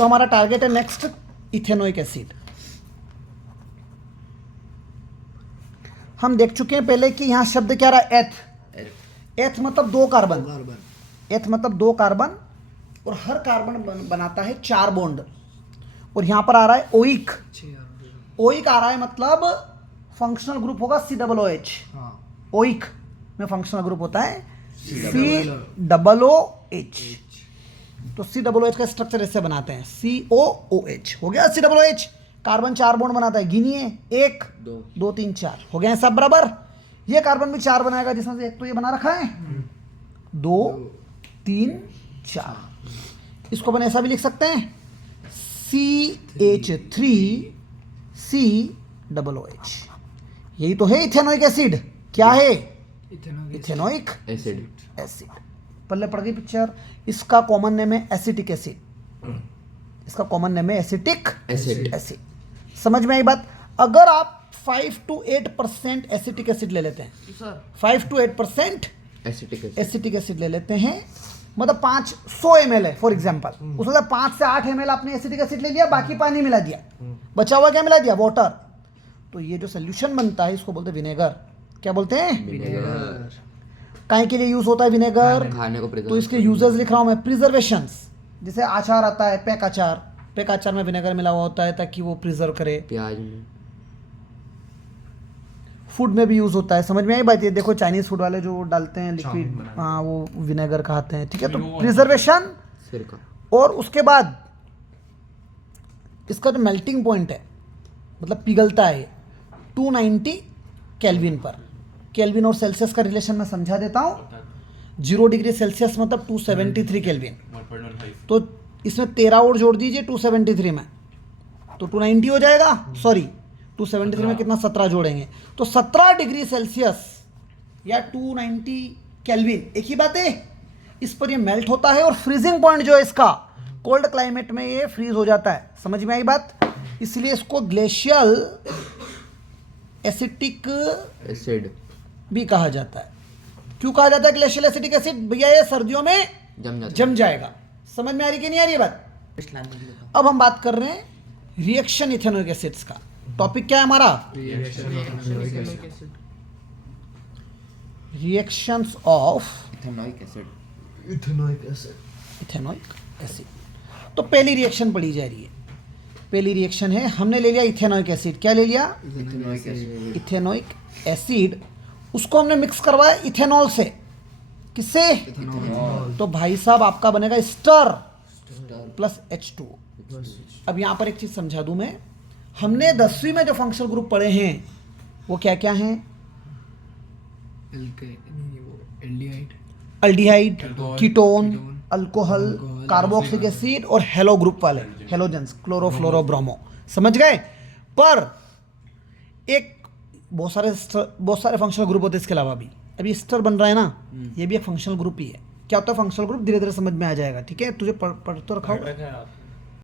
तो हमारा टारगेट है नेक्स्ट इथेनोइक एसिड। हम देख चुके हैं पहले कि यहाँ शब्द क्या रहा, एथ। एथ मतलब 2 कार्बन, एथ मतलब 2 कार्बन, और हर कार्बन बनाता है 4 बॉन्ड। और यहाँ पर आ रहा है ओइक। ओइक आ रहा है मतलब फंक्शनल ग्रुप होगा COOH। ओइक में फंक्शनल ग्रुप होता है COOH। तो COOH का स्ट्रक्चर ऐसे बनाते हैं, COOH हो गया। COOH कार्बन 4 बॉन्ड बनाता है, गिनिए 1 2 3 4 हो गए सब बराबर। ये कार्बन भी 4 बनाएगा, जिसमें से एक तो ये बना रखा है, 2 3 4। इसको अपन ऐसा भी लिख सकते हैं CH3COOH। यही तो है इथेनोइक एसिड। क्या है? Ethanoic acid. पल्ले पड़ गई पिक्चर। इसका कॉमन नेम है एसिटिक एसिड। इसका कॉमन नेम है एसिटिक एसिड। समझ में आई बात? अगर आप 5 to 8% एसिटिक एसिड ले लेते हैं, 5 to 8% एसिटिक एसिड ले लेते हैं, मतलब 500 ml है फॉर एग्जाम्पल, उसमें 5 से 8 ml आपने एसिटिक एसिड ले लिया, बाकी पानी मिला दिया, बचा हुआ क्या मिला दिया? वाटर। तो ये जो सोल्यूशन बनता है इसको बोलते हैं विनेगर। क्या बोलते हैं? विनेगर। काहे के लिए यूज होता है विनेगर? खाने को तो इसके यूजेस लिख रहा हूं मैं, प्रिजर्वेशंस। जैसे अचार आता है, पैक अचार, पैक अचार में विनेगर मिला हुआ होता है ताकि वो प्रिजर्व करे। प्याज में, फूड में भी यूज होता है। समझ में आई बात? ये देखो चाइनीज फूड वाले जो डालते हैं लिक्विड, हाँ वो विनेगर खाते हैं, ठीक है। तो प्रिजर्वेशन। सिरका। और उसके बाद इसका जो मेल्टिंग पॉइंट है, मतलब पिघलता है 290 केल्विन पर। केल्विन और सेल्सियस का रिलेशन मैं समझा देता हूँ। 0 डिग्री सेल्सियस मतलब 273 केल्विन। तो इसमें 13 और जोड़ दीजिए 273 में, तो 290 हो जाएगा। सॉरी 273 में कितना? 17 जोड़ेंगे तो 17 डिग्री सेल्सियस या 290 केल्विन, एक ही बात है। इस पर ये मेल्ट होता है और फ्रीजिंग पॉइंट जो है इसका, कोल्ड क्लाइमेट में ये फ्रीज हो जाता है। समझ में आई बात? इसलिए इसको ग्लेशियल एसिटिक एसिड भी कहा जाता है। क्यों कहा जाता है ग्लेशियल एसिटिक एसिड? भैया ये सर्दियों में जम जाएगा। समझ में आ रही कि नहीं आ रही बात? अब हम बात कर रहे हैं रिएक्शन इथेनोइक एसिड्स का। टॉपिक क्या है हमारा? Reactions of ethanoic acid. तो पहली रिएक्शन पढ़ी जा रही है। पहली रिएक्शन है, हमने ले लिया इथेनोइक एसिड। क्या ले लिया? Ethanoic acid. उसको हमने मिक्स करवाया इथेनॉल से। किससे? तो भाई साहब आपका बनेगा स्टर प्लस H2। अब यहां पर एक चीज समझा दूं मैं, हमने 10वीं में जो फंक्शनल ग्रुप पढ़े हैं वो क्या क्या हैं? Aldehyde, ketone, alcohol, carboxylic acid और हेलो ग्रुप वाले हेलोजेंस, क्लोरो फ्लोरो ब्रोमो। समझ गए? पर एक बहुत सारे फंक्शनल ग्रुप होते हैं इसके अलावा भी। अभी स्टर बन रहा है ना, ये भी एक फंक्शनल ग्रुप ही है। क्या होता है फंक्शनल ग्रुप? धीरे धीरे समझ में आ जाएगा, ठीक है। तुझे पढ़ तो रखा होगा।